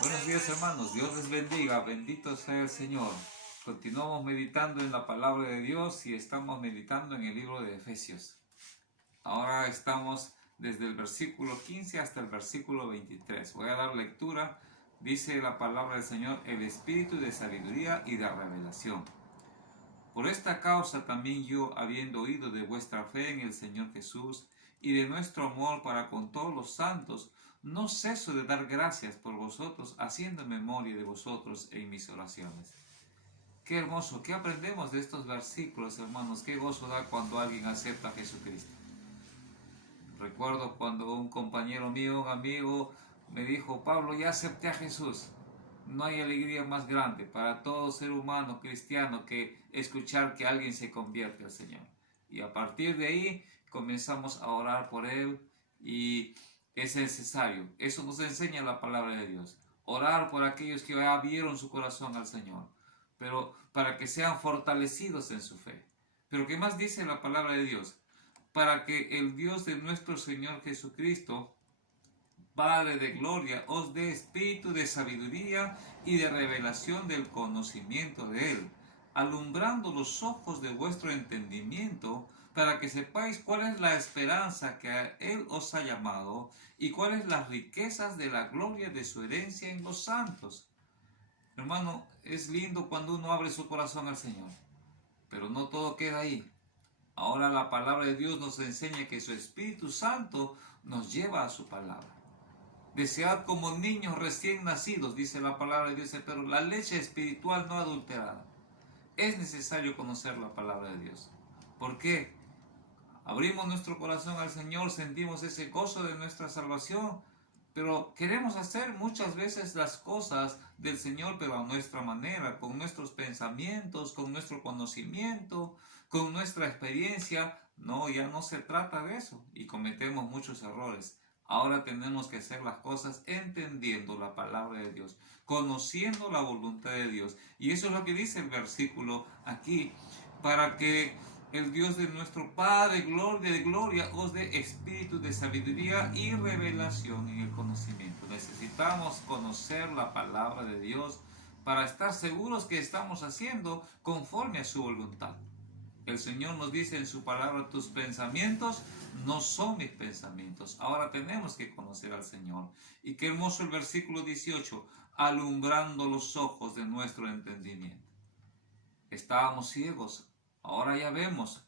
Buenos días, hermanos, Dios les bendiga, bendito sea el Señor. Continuamos meditando en la palabra de Dios y estamos meditando en el libro de Efesios. Ahora estamos desde el versículo 15 hasta el versículo 23. Voy a dar lectura. Dice la palabra del Señor: el espíritu de sabiduría y de revelación. Por esta causa también yo, habiendo oído de vuestra fe en el Señor Jesús y de nuestro amor para con todos los santos, no ceso de dar gracias por vosotros, haciendo memoria de vosotros en mis oraciones. Qué hermoso, ¿qué aprendemos de estos versículos, hermanos? Qué gozo da cuando alguien acepta a Jesucristo. Recuerdo cuando un compañero mío, un amigo, me dijo: Pablo, ya acepté a Jesús. No hay alegría más grande para todo ser humano cristiano que escuchar que alguien se convierte al Señor. Y a partir de ahí comenzamos a orar por él, y es necesario. Eso nos enseña la palabra de Dios. Orar por aquellos que ya abrieron su corazón al Señor, pero para que sean fortalecidos en su fe. Pero ¿qué más dice la palabra de Dios? Para que el Dios de nuestro Señor Jesucristo, Padre de gloria, os dé espíritu de sabiduría y de revelación del conocimiento de Él, alumbrando los ojos de vuestro entendimiento, para que sepáis cuál es la esperanza que a Él os ha llamado, y cuáles las riquezas de la gloria de su herencia en los santos. Hermano, es lindo cuando uno abre su corazón al Señor, pero no todo queda ahí. Ahora la palabra de Dios nos enseña que su Espíritu Santo nos lleva a su palabra. Desead como niños recién nacidos, dice la palabra de Dios, pero la leche espiritual no adulterada. Es necesario conocer la palabra de Dios. ¿Por qué? Abrimos nuestro corazón al Señor, sentimos ese gozo de nuestra salvación, pero queremos hacer muchas veces las cosas del Señor, pero a nuestra manera, con nuestros pensamientos, con nuestro conocimiento, con nuestra experiencia. No, ya no se trata de eso, y cometemos muchos errores. Ahora tenemos que hacer las cosas entendiendo la palabra de Dios, conociendo la voluntad de Dios. Y eso es lo que dice el versículo aquí: para que el Dios de nuestro Padre, gloria de gloria, os dé espíritu de sabiduría y revelación en el conocimiento. Necesitamos conocer la palabra de Dios para estar seguros que estamos haciendo conforme a su voluntad. El Señor nos dice en su palabra: tus pensamientos no son mis pensamientos. Ahora tenemos que conocer al Señor. Y qué hermoso el versículo 18: alumbrando los ojos de nuestro entendimiento. Estábamos ciegos, ahora ya vemos,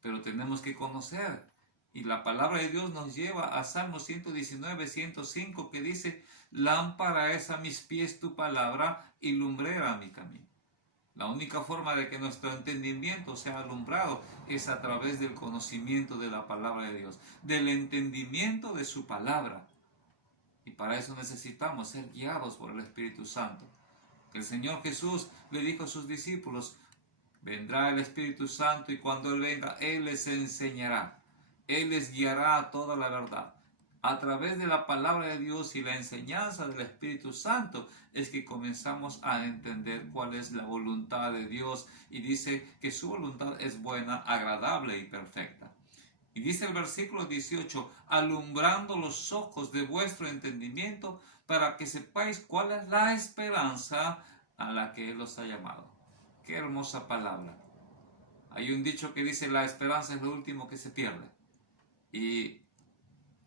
pero tenemos que conocer. Y la palabra de Dios nos lleva a Salmo 119, 105, que dice: lámpara es a mis pies tu palabra y lumbrera a mi camino. La única forma de que nuestro entendimiento sea alumbrado es a través del conocimiento de la palabra de Dios, del entendimiento de su palabra. Y para eso necesitamos ser guiados por el Espíritu Santo. El Señor Jesús le dijo a sus discípulos: vendrá el Espíritu Santo, y cuando Él venga, Él les enseñará. Él les guiará a toda la verdad. A través de la palabra de Dios y la enseñanza del Espíritu Santo es que comenzamos a entender cuál es la voluntad de Dios, y dice que su voluntad es buena, agradable y perfecta. Y dice el versículo 18: alumbrando los ojos de vuestro entendimiento, para que sepáis cuál es la esperanza a la que Él os ha llamado. Qué hermosa palabra. Hay un dicho que dice: la esperanza es lo último que se pierde. Y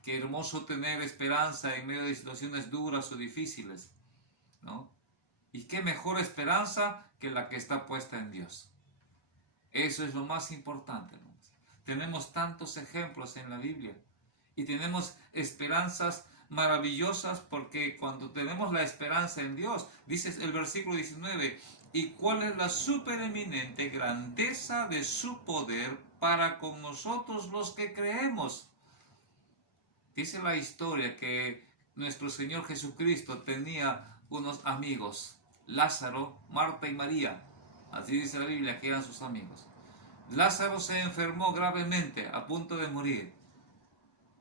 qué hermoso tener esperanza en medio de situaciones duras o difíciles, ¿no? Y qué mejor esperanza que la que está puesta en Dios. Eso es lo más importante, ¿no? Tenemos tantos ejemplos en la Biblia y tenemos esperanzas maravillosas, porque cuando tenemos la esperanza en Dios, dice el versículo 19: ¿y cuál es la supereminente grandeza de su poder para con nosotros los que creemos? Dice la historia que nuestro Señor Jesucristo tenía unos amigos, Lázaro, Marta y María. Así dice la Biblia que eran sus amigos. Lázaro se enfermó gravemente, a punto de morir.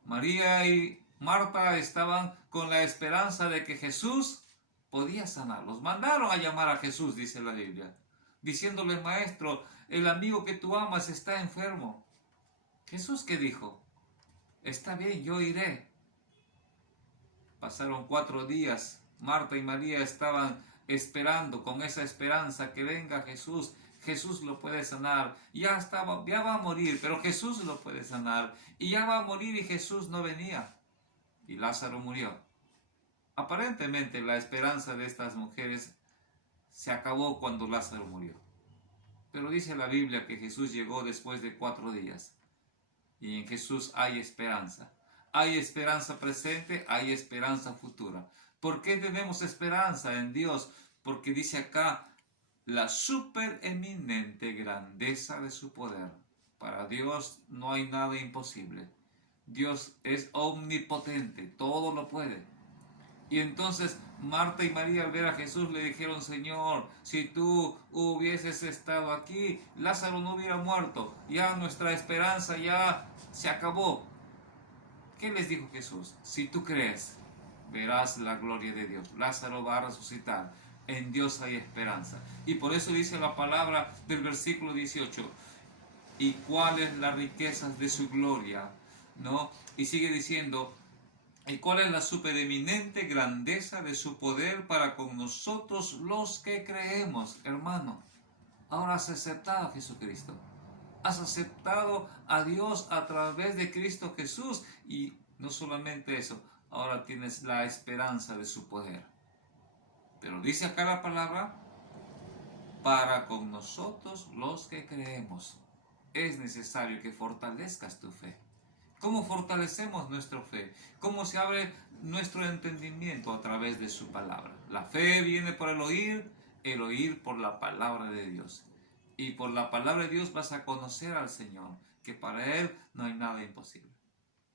María y Marta estaban con la esperanza de que Jesús podía sanarlos. Mandaron a llamar a Jesús, dice la Biblia, diciéndole: maestro, el amigo que tú amas está enfermo. Jesús, ¿qué dijo? está bien, yo iré. Pasaron 4 días. Marta y María estaban esperando con esa esperanza que venga Jesús. Jesús lo puede sanar. Ya va a morir, pero Jesús lo puede sanar. Y ya va a morir y Jesús no venía. Y Lázaro murió. Aparentemente la esperanza de estas mujeres se acabó cuando Lázaro murió. Pero dice la Biblia que Jesús llegó después de 4 días. Y en Jesús hay esperanza. Hay esperanza presente, hay esperanza futura. ¿Por qué tenemos esperanza en Dios? Porque dice acá la supereminente grandeza de su poder. Para Dios no hay nada imposible. Dios es omnipotente, todo lo puede. Y entonces Marta y María al ver a Jesús le dijeron, Señor, si tú hubieses estado aquí, Lázaro no hubiera muerto. Ya nuestra esperanza ya se acabó. ¿Qué les dijo Jesús? Si tú crees, verás la gloria de Dios. Lázaro va a resucitar. En Dios hay esperanza. Y por eso dice la palabra del versículo 18. ¿Y cuáles las riquezas de su gloria? ¿No? Y sigue diciendo, ¿y cuál es la supereminente grandeza de su poder para con nosotros los que creemos? Hermano, ahora has aceptado a Jesucristo. Has aceptado a Dios a través de Cristo Jesús. Y no solamente eso, ahora tienes la esperanza de su poder. Pero dice acá la palabra, para con nosotros los que creemos. Es necesario que fortalezcas tu fe. ¿Cómo fortalecemos nuestra fe? ¿Cómo se abre nuestro entendimiento? A través de su palabra. La fe viene por el oír por la palabra de Dios. Y por la palabra de Dios vas a conocer al Señor, que para Él no hay nada imposible.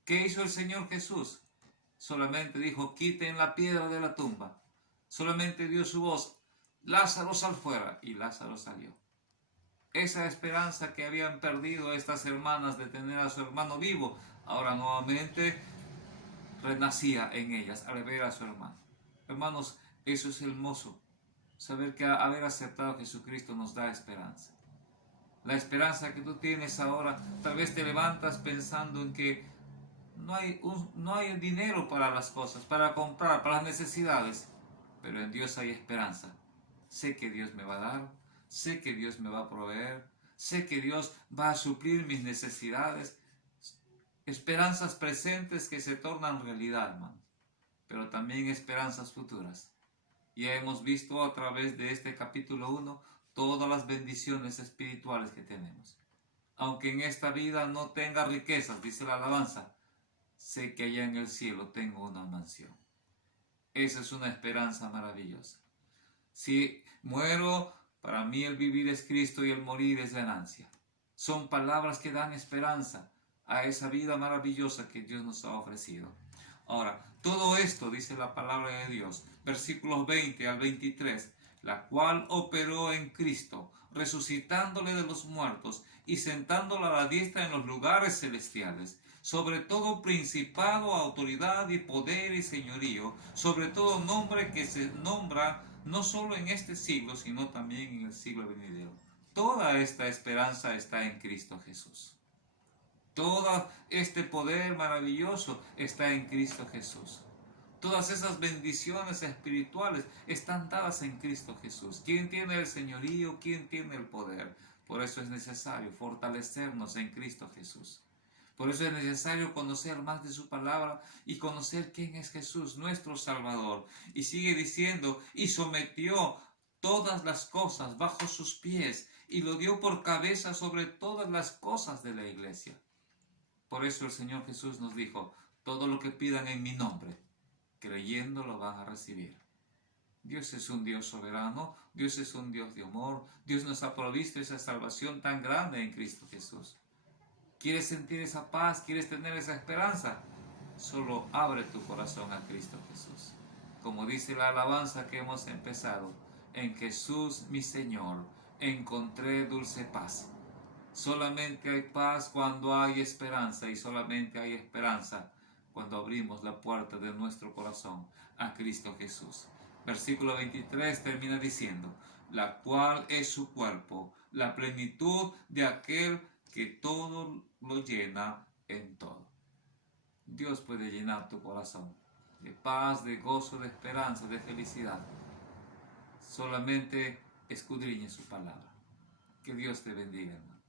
¿Qué hizo el Señor Jesús? Solamente dijo, quiten la piedra de la tumba. Solamente dio su voz, Lázaro sal fuera, y Lázaro salió. Esa esperanza que habían perdido estas hermanas de tener a su hermano vivo, ahora nuevamente renacía en ellas al ver a su hermano. Hermanos, eso es hermoso. Saber que haber aceptado a Jesucristo nos da esperanza. La esperanza que tú tienes ahora, tal vez te levantas pensando en que no hay dinero para las cosas, para comprar, para las necesidades. Pero en Dios hay esperanza. Sé que Dios me va a dar, sé que Dios me va a proveer, sé que Dios va a suplir mis necesidades. Esperanzas presentes que se tornan realidad, hermano. Pero también esperanzas futuras. Ya hemos visto a través de este capítulo 1 todas las bendiciones espirituales que tenemos. Aunque en esta vida no tenga riquezas, dice la alabanza, sé que allá en el cielo tengo una mansión. Esa es una esperanza maravillosa. Si muero, para mí el vivir es Cristo y el morir es ganancia. Son palabras que dan esperanza a esa vida maravillosa que Dios nos ha ofrecido. Ahora, todo esto, dice la palabra de Dios, versículos 20 al 23, la cual operó en Cristo, resucitándole de los muertos y sentándolo a la diestra en los lugares celestiales, sobre todo principado, autoridad y poder y señorío, sobre todo nombre que se nombra no solo en este siglo, sino también en el siglo venidero. Toda esta esperanza está en Cristo Jesús. Todo este poder maravilloso está en Cristo Jesús. Todas esas bendiciones espirituales están dadas en Cristo Jesús. ¿Quién tiene el señorío? ¿Quién tiene el poder? Por eso es necesario fortalecernos en Cristo Jesús. Por eso es necesario conocer más de su palabra y conocer quién es Jesús, nuestro Salvador. Y sigue diciendo, y sometió todas las cosas bajo sus pies y lo dio por cabeza sobre todas las cosas de la iglesia. Por eso el Señor Jesús nos dijo, todo lo que pidan en mi nombre, creyendo lo van a recibir. Dios es un Dios soberano, Dios es un Dios de amor, Dios nos ha provisto esa salvación tan grande en Cristo Jesús. ¿Quieres sentir esa paz? ¿Quieres tener esa esperanza? Solo abre tu corazón a Cristo Jesús. Como dice la alabanza que hemos empezado, en Jesús mi Señor encontré dulce paz. Solamente hay paz cuando hay esperanza y solamente hay esperanza cuando abrimos la puerta de nuestro corazón a Cristo Jesús. Versículo 23 termina diciendo, la cual es su cuerpo, la plenitud de aquel que todo lo llena en todo. Dios puede llenar tu corazón de paz, de gozo, de esperanza, de felicidad. Solamente escudriñe su palabra. Que Dios te bendiga, hermano.